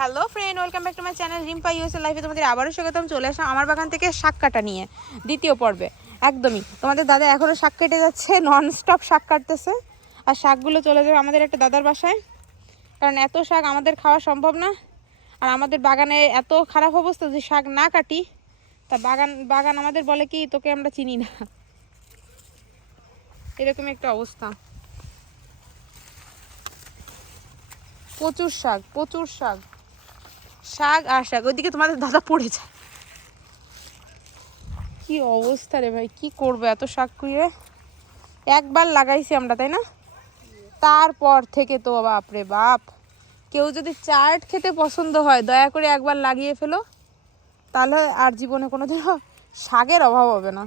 Hello friend welcome back to my channel Rimpa USA লাইফে তোমাদের আবারও স্বাগতম। চলে আসলাম আমার বাগান থেকে শাক কাটা নিয়ে, দ্বিতীয় পর্বে। একদমই। তোমাদের দাদা এখনও শাক কেটে যাচ্ছে নন স্টপ শাক কাটতেছে। আর শাকগুলো চলে যাবে আমাদের একটা দাদার বাসায়। কারণ এত শাক আমাদের খাওয়া সম্ভব না। আর আমাদের বাগানে এত খারাপ অবস্থা যে শাক না কাটি, তা বাগান বাগান আমাদের বলে কি, তোকে আমরা চিনি না। এরকম একটা অবস্থা। প্রচুর শাক প্রচুর শাক। শাক আর শাক, ওইদিকে তোমাদের দাদা পড়ে যায়। কি অবস্থা রে ভাই, কি করব এত শাক কুড়িয়ে একবার লাগাইছি আমরা, তাই না? তারপর থেকে তো বাপরে বাপ। কেউ যদি চাট খেতে পছন্দ হয়, দয়া করে একবার লাগিয়ে ফেলো। তাহলে আর জীবনে কোনোদিনও শাকের অভাব হবে না।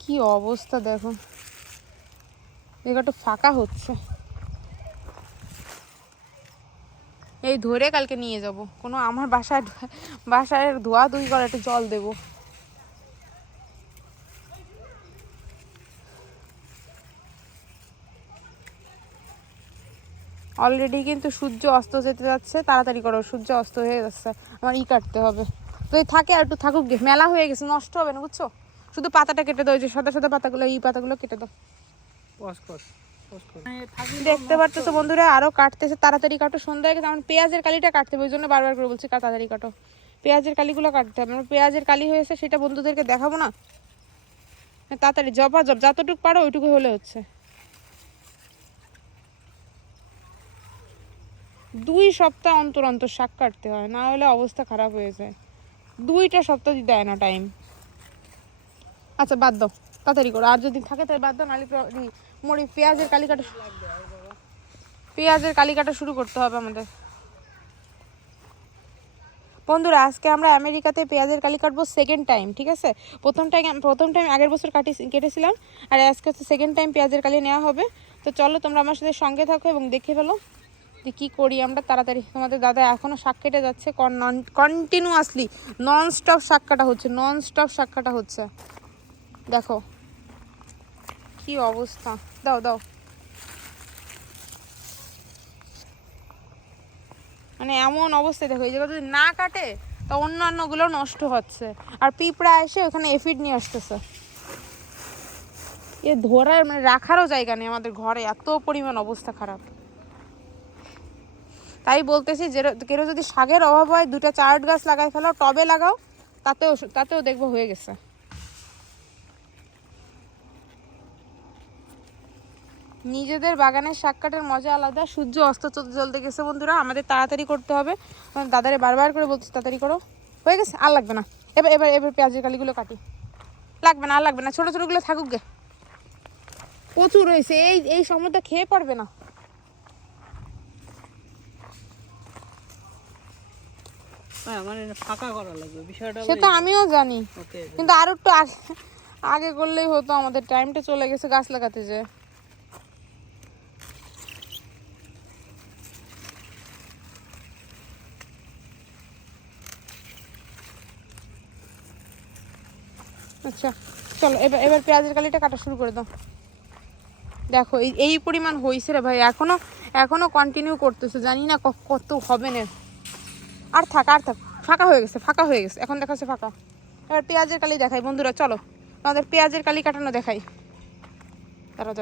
কি অবস্থা দেখো। একটু ফাঁকা হচ্ছে। এই ধরে কালকে নিয়ে যাব। কোনো আমার বাসায় বাসায় ধোয়া ধুই করে একটু জল দেবো। অলরেডি কিন্তু সূর্য অস্ত যেতে যাচ্ছে, তাড়াতাড়ি করো, সূর্য অস্ত হয়ে যাচ্ছে। আমার ই কাটতে হবে। তো থাকে আর একটু থাকুক মেলা হয়ে গেছে, নষ্ট হবে না, বুঝছ? শুধু পাতাটা কেটে দাও যে সাদা সাদা পাতাগুলো, এই পাতাগুলো কেটে দাও। দেখতে পারতেছো বন্ধুরা, আরও কাটতেছে, তাড়াতাড়ি কাটো, সন্ধ্যা হয়ে গেছে, আমার পেঁয়াজের কালিটা কাটতে ওই জন্য বারবার করে বলছি তাড়াতাড়ি কাটো। পেঁয়াজের কালিগুলো কাটতে হবে, আমার পেঁয়াজের কালি হয়েছে, সেটা বন্ধুদেরকে দেখাবো না। তাড়াতাড়ি, জবা জব, যতটুকু পারো ওইটুকু হলে হচ্ছে। দুই সপ্তাহ অন্তর অন্তর শাক কাটতে হয়, না হলে অবস্থা খারাপ হয়ে যায়। দুইটা সপ্তাহ দেয় না টাইম আচ্ছা বাদ দাও, তাড়াতাড়ি করো, আর যদি থাকে তাহলে বাদ দাও, নাহলে মরি পেঁয়াজের কালিকাটা পেঁয়াজের কালিকাটা শুরু করতে হবে আমাদের। বন্ধুরা, আজকে আমরা আমেরিকাতে পেঁয়াজের কালি কাটবো সেকেন্ড টাইম ঠিক আছে? প্রথম টাইম প্রথম টাইম আগের বছর কাটি কেটেছিলাম, আর আজকে হচ্ছে সেকেন্ড টাইম পেঁয়াজের কালি নেওয়া হবে। তো চলো তোমরা আমার সাথে সঙ্গে থাকো এবং দেখে ফেলো যে কী করি আমরা তাড়াতাড়ি। তোমাদের দাদা এখনও শাক কেটে যাচ্ছে কন্টিনিউয়াসলি নন স্টপ শাক কাটা হচ্ছে নন স্টপ শাক কাটা হচ্ছে। দেখো। কি অবস্থা? দাও দাও। মানে এমন অবস্থায় দেখো, এই জায়গা যদি না কাটে, তা অন্যান্যগুলো নষ্ট হচ্ছে। আর পিঁপড়া এসে ওখানে এফিড নিয়ে আসতেছে। এ ধরার মানে রাখারও জায়গা নেই আমাদের ঘরে, এত পরিমাণ অবস্থা খারাপ। তাই বলতেছি, যে কেউ যদি শাকের অভাব হয় দুটো চার্ট গাছ লাগাই ফেলাও, টবে লাগাও, তাতেও তাতেও দেখব হয়ে গেছে। নিজেদের বাগানের শাক কাটার মজা আলাদা সূর্য অস্ত চ- জ্বলতে গেছে বন্ধুরা আমাদের তাড়াতাড়ি করতে হবে। দাদারে বারবার করে বলছি তাড়াতাড়ি করো। হয়ে গেছে আর লাগবে না। এবার এবার এবার পেঁয়াজের কালিগুলো কাটি। লাগবে না আর লাগবে না ছোটো ছোটোগুলো থাকুক গে। প্রচুর হয়েছে এই এই সময়টা খেয়ে পারবে না। হ্যাঁ মানে আমিও জানি কিন্তু আরও একটু আগে করলেই হতো আমাদের টাইমটা চলে গেছে গাছ লাগাতে যে। আচ্ছা চলো, এবার এবার পেঁয়াজের কালিটা কাটা শুরু করে দাও। দেখো, এই এই পরিমাণ হয়েছে রে ভাই এখনও এখনও কন্টিনিউ করতেছে, জানি না কত হবে না। আর থাক আর থাক, ফাঁকা হয়ে গেছে, ফাঁকা হয়ে গেছে, এখন দেখাচ্ছে ফাঁকা। এবার পেঁয়াজের কালি দেখাই, বন্ধুরা, চলো। আমাদের পেঁয়াজের কালি কাটানো দেখাই।